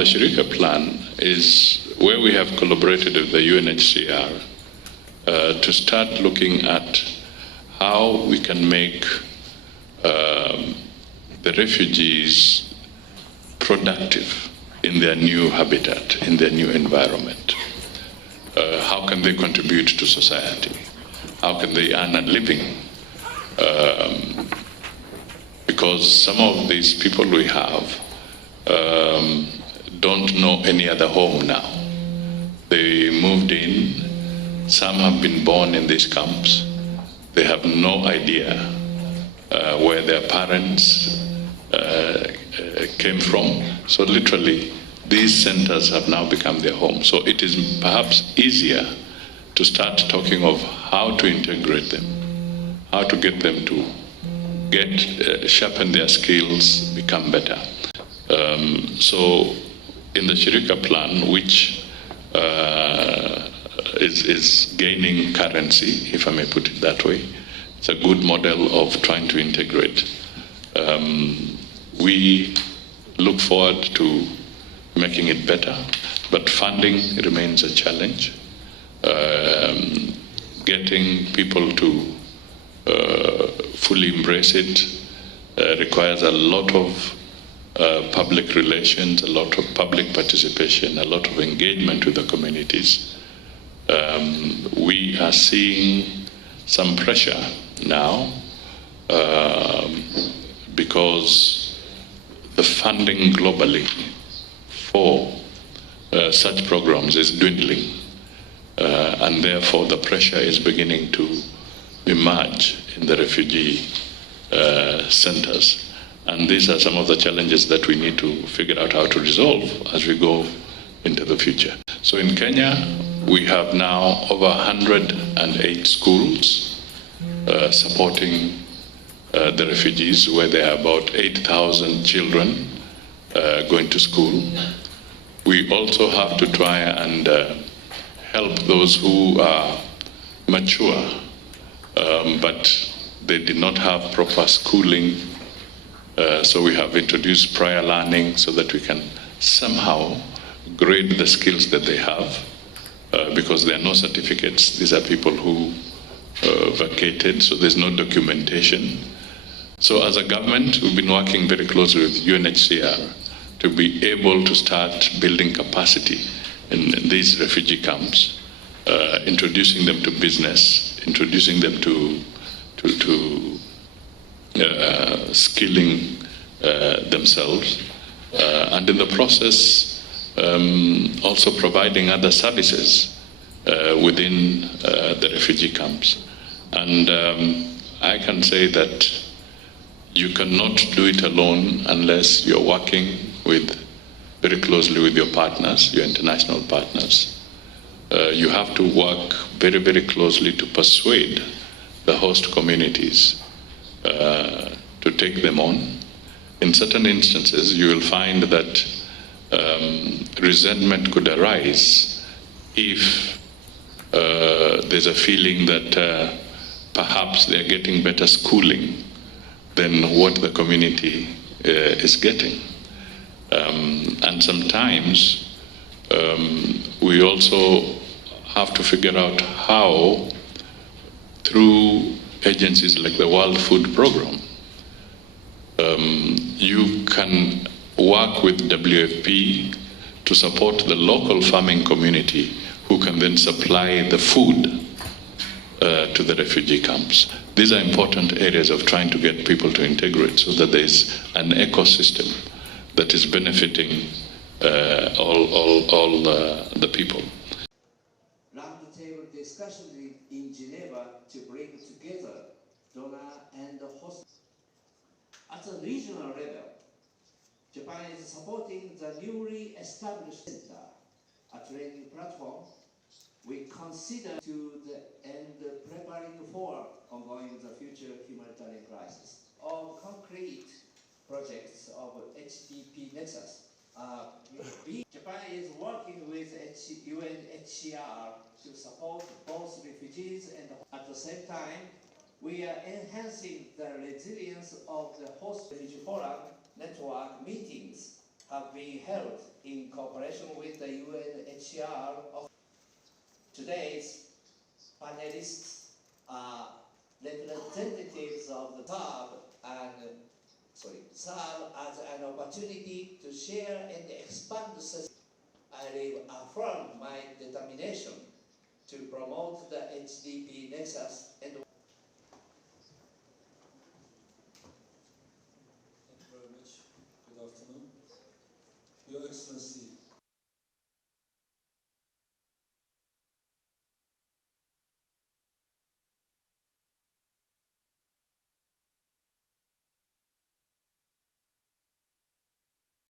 the Shirika plan is where we have collaborated with the UNHCR to start looking at how we can make the refugees productive in their new habitat, in their new environment. How can they contribute to society? How can they earn a living? Because some of these people we have don't know any other home now. They moved in, some have been born in these camps. They have no idea where their parents came from. So literally, these centers have now become their home. So it is perhaps easier to start talking of how to integrate them, how to get them to sharpen their skills, become better. So in the Shirika plan, which is gaining currency, if I may put it that way, it's a good model of trying to integrate. We look forward to making it better, but funding remains a challenge. Getting people to fully embrace it requires a lot of public relations, a lot of public participation, a lot of engagement with the communities. We are seeing some pressure now because the funding globally for such programs is dwindling, and therefore the pressure is beginning to emerge in the refugee centers. And these are some of the challenges that we need to figure out how to resolve as we go into the future. So in Kenya, we have now over 108 schools supporting the refugees, where there are about 8,000 children going to school. We also have to try and help those who are mature, but they did not have proper schooling. So we have introduced prior learning so that we can somehow grade the skills that they have, because there are no certificates. These are people who vacated, so there's no documentation. So as a government, we've been working very closely with UNHCR to be able to start building capacity in these refugee camps, introducing them to business, introducing them to skilling themselves, and in the process also providing other services within the refugee camps. And I can say that you cannot do it alone unless you're working very closely with your partners, your international partners. You have to work very, very closely to persuade the host communities to take them on. In certain instances, you will find that resentment could arise if there's a feeling that perhaps they're getting better schooling than what the community is getting. And sometimes we also have to figure out how, through agencies like the World Food Programme, you can work with WFP to support the local farming community, who can then supply the food to the refugee camps. These are important areas of trying to get people to integrate, so that there's an ecosystem that is benefiting all the people. Roundtable discussion in Geneva to bring together donor and host. At a regional level, Japan is supporting the newly established center, a training platform we consider to the end preparing for ongoing the future humanitarian crisis. All concrete projects of HDP Nexus. Japan is working with UNHCR to support both refugees and at the same time, we are enhancing the resilience of the host refugee forum network meetings have been held in cooperation with the UNHCR. Today's panelists are representatives of the serve as an opportunity to share and expand the system. I affirm my determination to promote the HDP nexus